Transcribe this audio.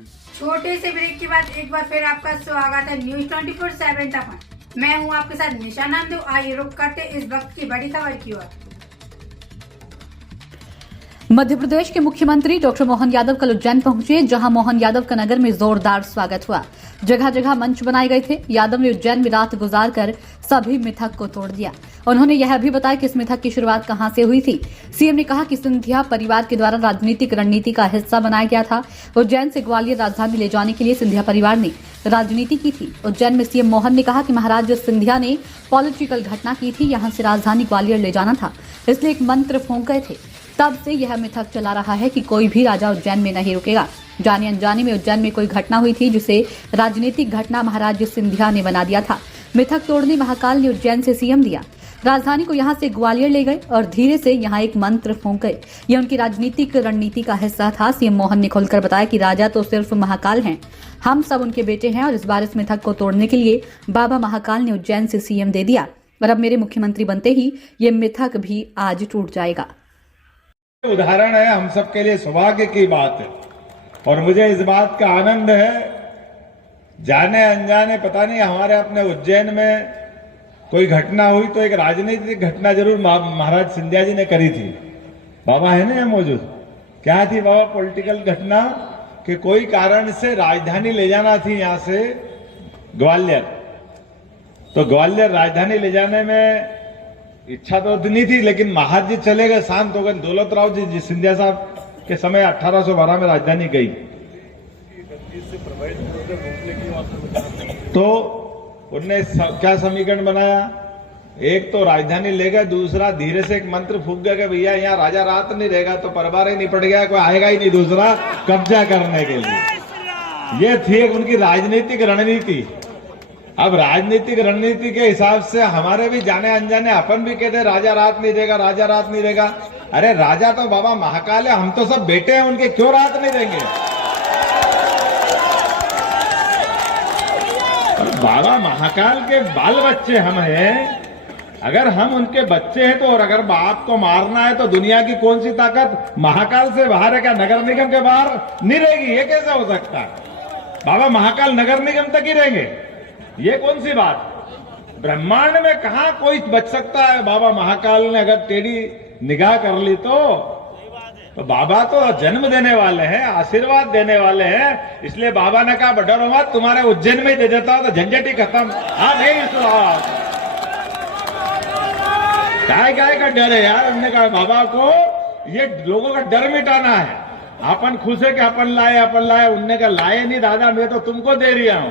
छोटे से ब्रेक के बाद एक बार फिर आपका स्वागत है न्यूज 24/7 तक। मैं हूं आपके साथ निशा नामदेव। आइए रुक करते इस वक्त की बड़ी खबर की ओर। मध्य प्रदेश के मुख्यमंत्री डॉक्टर मोहन यादव कल उज्जैन पहुंचे, जहां मोहन यादव का नगर में जोरदार स्वागत हुआ। जगह जगह मंच बनाए गए थे। यादव ने उज्जैन में रात गुजारकर सभी मिथक को तोड़ दिया। उन्होंने यह भी बताया कि इस मिथक की शुरुआत कहां से हुई थी। सीएम ने कहा कि सिंधिया परिवार के द्वारा राजनीतिक रणनीति का हिस्सा बनाया गया था। उज्जैन से ग्वालियर राजधानी ले जाने के लिए सिंधिया परिवार ने राजनीति की थी। उज्जैन में सीएम मोहन ने कहा कि महाराज सिंधिया ने पॉलिटिकल घटना की थी, यहां से राजधानी ग्वालियर ले जाना था, इसलिए एक मंत्र फूंक गए थे। तब से यह मिथक चला रहा है कि कोई भी राजा उज्जैन में नहीं रुकेगा। जाने अनजाने में उज्जैन में कोई घटना हुई थी, जिसे राजनीतिक घटना महाराज सिंधिया ने बना दिया था। मिथक तोड़ने महाकाल ने उज्जैन से सीएम दिया। राजधानी को यहां से ग्वालियर ले गए और धीरे से यहां एक मंत्र फूंक गए। यह उनकी राजनीतिक रणनीति का हिस्सा था। सीएम मोहन ने खुलकर बताया कि राजा तो सिर्फ महाकाल हैं, हम सब उनके बेटे हैं और इस बार इस मिथक को तोड़ने के लिए बाबा महाकाल ने उज्जैन से सीएम दे दिया और अब मेरे मुख्यमंत्री बनते ही ये मिथक भी आज टूट जाएगा। उदाहरण है, हम सबके लिए सौभाग्य की बात है और मुझे इस बात का आनंद है। जाने अनजाने पता नहीं हमारे अपने उज्जैन में कोई घटना हुई तो एक राजनीतिक घटना जरूर महाराज सिंधिया जी ने करी थी। बाबा है ना मौजूद? क्या थी बाबा पॉलिटिकल घटना? कि कोई कारण से राजधानी ले जाना थी यहां से ग्वालियर। तो ग्वालियर राजधानी ले जाने में इच्छा तो नहीं थी, लेकिन महाराज जी चले गए, शांत हो गए। दौलत राव जी सिंधिया साहब के समय 1812 में राजधानी गई। तो उनने क्या समीकरण बनाया? एक तो राजधानी ले गए, दूसरा धीरे से एक मंत्र फूंक गया कि भैया यहाँ राजा रात नहीं रहेगा तो परिवार ही नहीं पड़ गया, कोई आएगा ही नहीं दूसरा कब्जा करने के लिए। ये थी एक उनकी राजनीतिक रणनीति। अब राजनीतिक रणनीति के हिसाब से हमारे भी जाने अनजाने अपन भी कहते राजा रात नहीं देगा, राजा रात नहीं देगा। अरे राजा तो बाबा महाकाल है, हम तो सब बेटे हैं उनके, क्यों रात नहीं देंगे? बाबा महाकाल के बाल बच्चे हम हैं। अगर हम उनके बच्चे हैं तो, और अगर बाप को मारना है तो दुनिया की कौन सी ताकत महाकाल से बाहर है? क्या नगर निगम के बाहर नहीं रहेगी? ये कैसे हो सकता है? बाबा महाकाल नगर निगम तक ही रहेंगे, ये कौन सी बात? ब्रह्मांड में कहां कोई बच सकता है? बाबा महाकाल ने अगर टेढ़ी निगाह कर ली तो बाबा तो जन्म देने वाले हैं, आशीर्वाद देने वाले हैं। इसलिए बाबा ने कहा डरो मत, तुम्हारे उज्जैन में ही दे देता हूं तो झंझट ही खत्म। हाँ नहीं काय का डर है यार? हमने कहा बाबा को ये लोगों का डर मिटाना है। अपन खुश है कि अपन लाए। उनने कहा लाए नहीं दादा, मैं तो तुमको दे रहा हूं।